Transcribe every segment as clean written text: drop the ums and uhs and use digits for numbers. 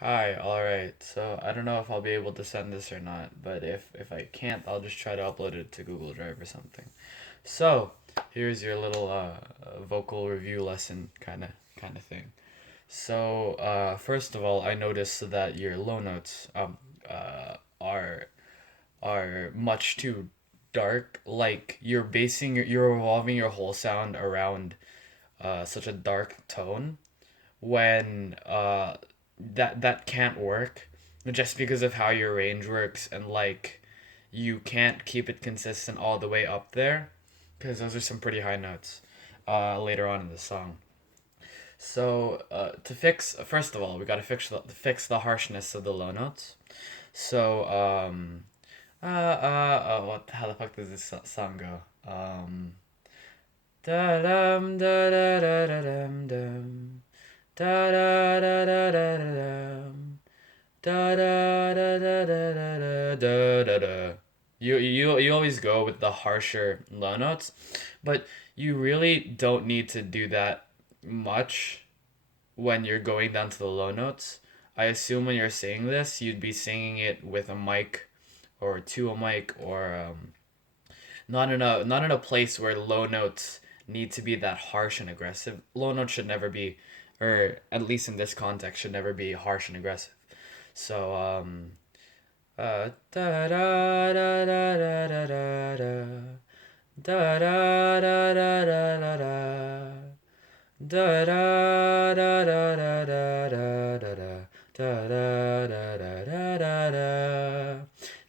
Hi, alright. So I don't know if I'll be able to send this or not, but if I can't, I'll just try to upload it to Google Drive or something. So, here's your little vocal review lesson kind of thing. So, first of all, I noticed that your low notes are much too dark. Like you're revolving your whole sound around such a dark tone when that can't work just because of how your range works, and like you can't keep it consistent all the way up there because those are some pretty high notes later on in the song. So to fix, first of all, we gotta fix the harshness of the low notes. So what, how the fuck does this song go? Da dum da da da da dum dum. Da da da da da da dum. Da da da da da da da da da. You always go with the harsher low notes, but you really don't need to do that much when you're going down to the low notes. I assume when you're saying this, you'd be singing it with a mic or to a mic, or not in a place where low notes need to be that harsh and aggressive. Low notes should never be, or at least in this context, should never be harsh and aggressive. So da da da da da da da da da da da da da da. Da da da da da da da da da da da da da da da.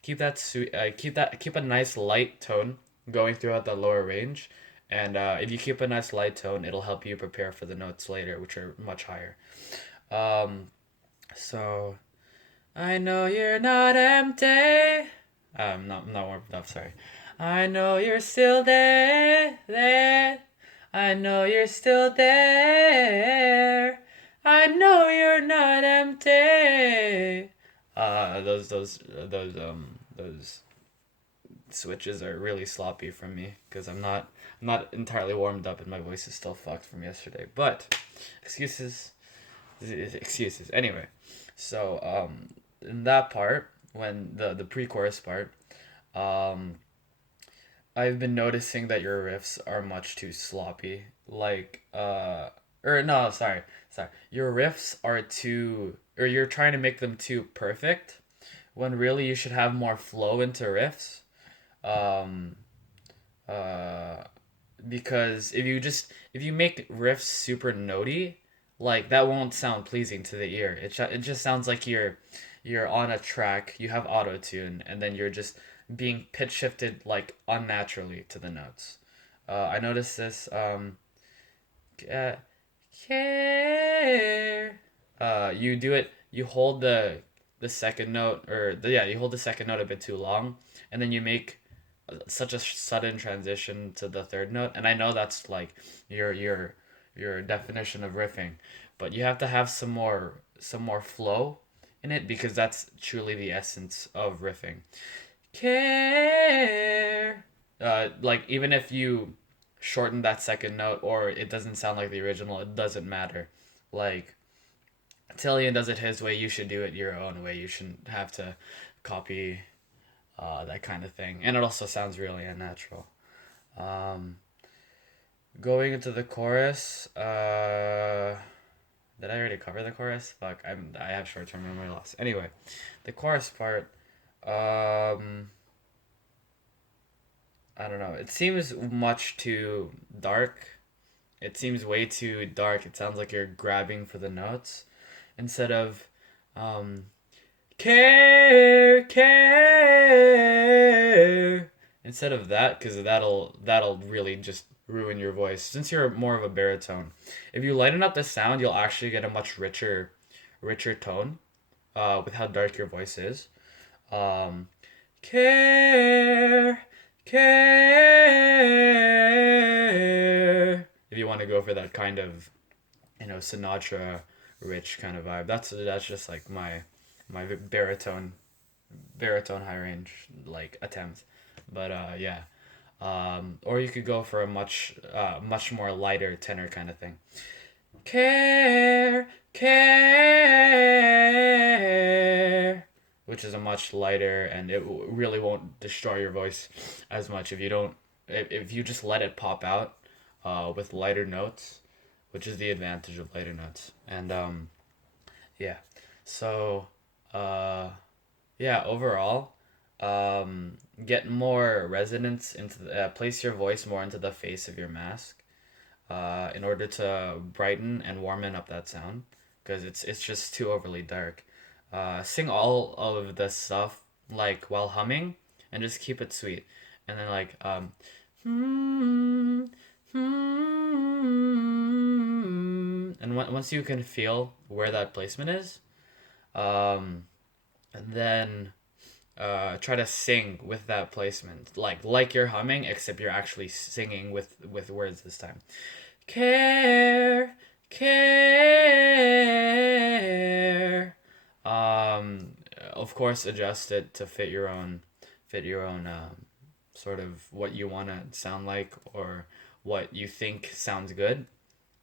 Keep that sweet. Keep a nice light tone going throughout the lower range, and if you keep a nice light tone, it'll help you prepare for the notes later, which are much higher. Um. So I know you're not empty. Not warmed up. Sorry. I know you're still there. I know you're still there. I know you're not empty. Those switches are really sloppy from me because I'm not entirely warmed up and my voice is still fucked from yesterday. But excuses, excuses. Anyway, so in that part, when the pre-chorus part, um, I've been noticing that your riffs are much too sloppy. Like, or no, sorry. Your riffs are too, or you're trying to make them too perfect, when really you should have more flow into riffs. Um, uh, because if you make riffs super notey, like that won't sound pleasing to the ear. It just sounds like you're on a track, you have auto tune, and then you're just being pitch shifted like unnaturally to the notes. I noticed this. Uh, care. You do it. You hold the second note, or yeah, you hold the second note a bit too long, and then you make such a sudden transition to the third note. And I know that's like your your your definition of riffing, but you have to have some more flow in it because that's truly the essence of riffing. Care. Like even if you shorten that second note or it doesn't sound like the original, it doesn't matter. Like Tillian does it his way, you should do it your own way. You shouldn't have to copy that kind of thing. And it also sounds really unnatural. Um, Going into the chorus, did I already cover the chorus? Fuck, I have short term memory loss. Anyway, the chorus part, um, I don't know. It seems much too dark. It seems way too dark. It sounds like you're grabbing for the notes instead of um, care. Instead of that, because that'll really just ruin your voice. Since you're more of a baritone, if you lighten up the sound, you'll actually get a much richer tone. With how dark your voice is. Um, care, care. If you want to go for that kind of, Sinatra rich kind of vibe, that's just like my baritone high range like attempt. But yeah. Or you could go for a much more lighter tenor kind of thing. Care, care. which is a much lighter, and it really won't destroy your voice as much if you don't if you just let it pop out with lighter notes, which is the advantage of lighter notes. And yeah, so uh, yeah, overall, get more resonance into place your voice more into the face of your mask in order to brighten and warmen up that sound because it's just too overly dark. Sing all of the stuff like while humming and just keep it sweet. And then like hmm, and once you can feel where that placement is, um, then try to sing with that placement like you're humming except you're actually singing with words this time. Care, care. Of course, adjust it to fit your own sort of what you want to sound like or what you think sounds good.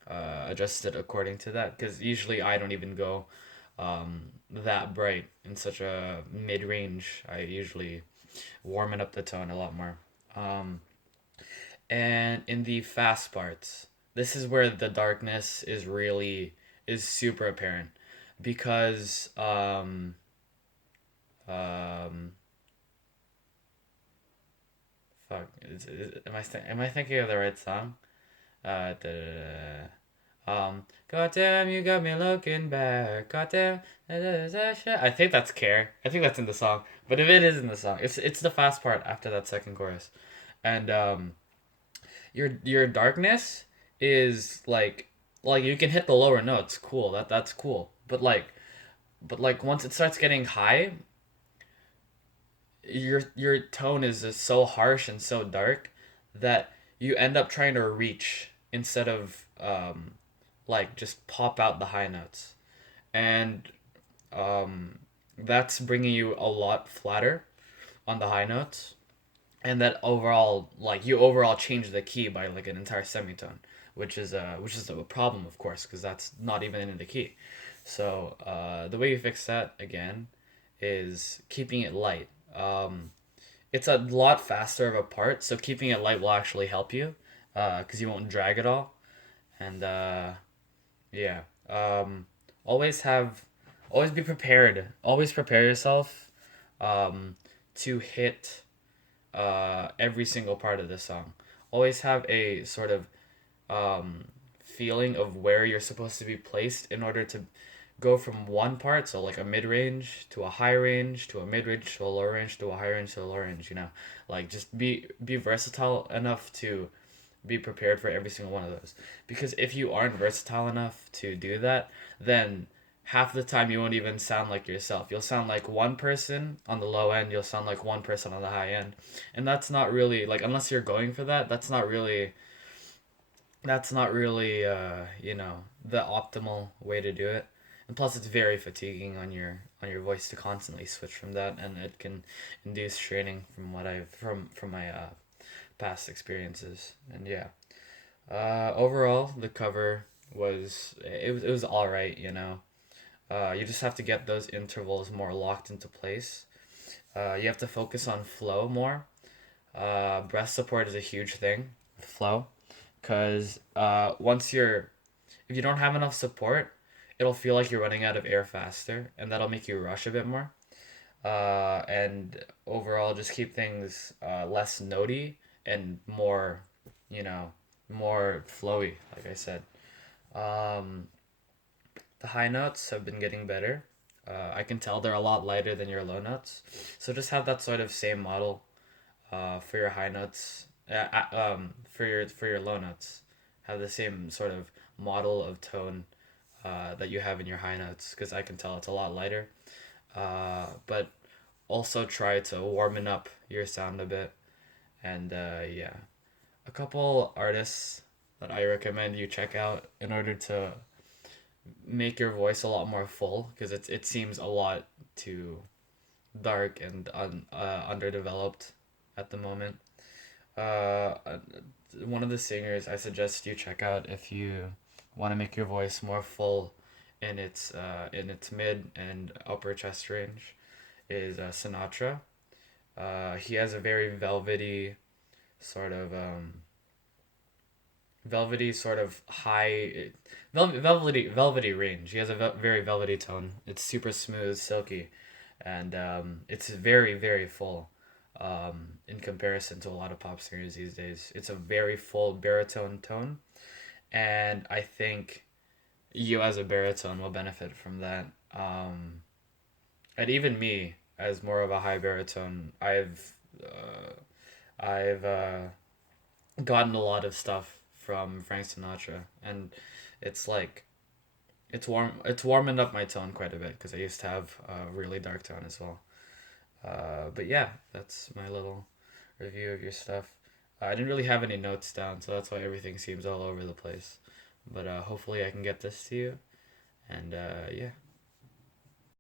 Adjust it according to that because usually I don't even go that bright in such a mid range. I usually warm it up the tone a lot more. Um, and in the fast parts, this is where the darkness is super apparent because um fuck am I thinking of the right song? Da, da, da, da. Goddamn, you got me looking back. Goddamn, I think that's Care. I think that's in the song. But if it is in the song, it's the fast part after that second chorus, and your darkness is like you can hit the lower notes. Cool, that's cool. But like once it starts getting high, your tone is just so harsh and so dark that you end up trying to reach instead of like just pop out the high notes, and um, that's bringing you a lot flatter on the high notes, and that overall like you overall change the key by like an entire semitone, which is a problem of course because that's not even in the key. So the way you fix that again is keeping it light. It's a lot faster of a part, so keeping it light will actually help you because you won't drag it all. And yeah, always have, always be prepared. Always prepare yourself um, to hit every single part of the song. Always have a sort of feeling of where you're supposed to be placed in order to go from one part, so like a mid range to a high range to a mid range to a low range to a high range to a low range. You know, like just be versatile enough to be prepared for every single one of those. Because if you aren't versatile enough to do that, then half the time you won't even sound like yourself. You'll sound like one person on the low end, you'll sound like one person on the high end. And that's not really like unless you're going for that, that's not really you know, the optimal way to do it. And plus it's very fatiguing on your voice to constantly switch from that, and it can induce straining from what I've from my past experiences. And yeah. Overall, the cover it was all right. You know, you just have to get those intervals more locked into place. You have to focus on flow more. Breath support is a huge thing with flow, because once you're if you don't have enough support, it'll feel like you're running out of air faster, and that'll make you rush a bit more. And overall, just keep things less notey and more, you know, more flowy, like I said. Um, the high notes have been getting better. I can tell they're a lot lighter than your low notes. So just have that sort of same model for your high notes. For your low notes, have the same sort of model of tone that you have in your high notes because I can tell it's a lot lighter. But also try to warming up your sound a bit. And yeah, a couple artists that I recommend you check out in order to make your voice a lot more full because it seems a lot too dark and underdeveloped at the moment. Uh, one of the singers I suggest you check out if you want to make your voice more full in its mid and upper chest range is Sinatra. He has a very sort of velvety sort of high velvety range. He has a very velvety tone. It's super smooth, silky, and it's very full. In comparison to a lot of pop singers these days, it's a very full baritone tone, and I think you as a baritone will benefit from that. And even me as more of a high baritone, I've gotten a lot of stuff from Frank Sinatra, and it's like it's warming up my tone quite a bit because I used to have a really dark tone as well. But yeah, that's my little review of your stuff. I didn't really have any notes down, so that's why everything seems all over the place. But hopefully I can get this to you, and yeah.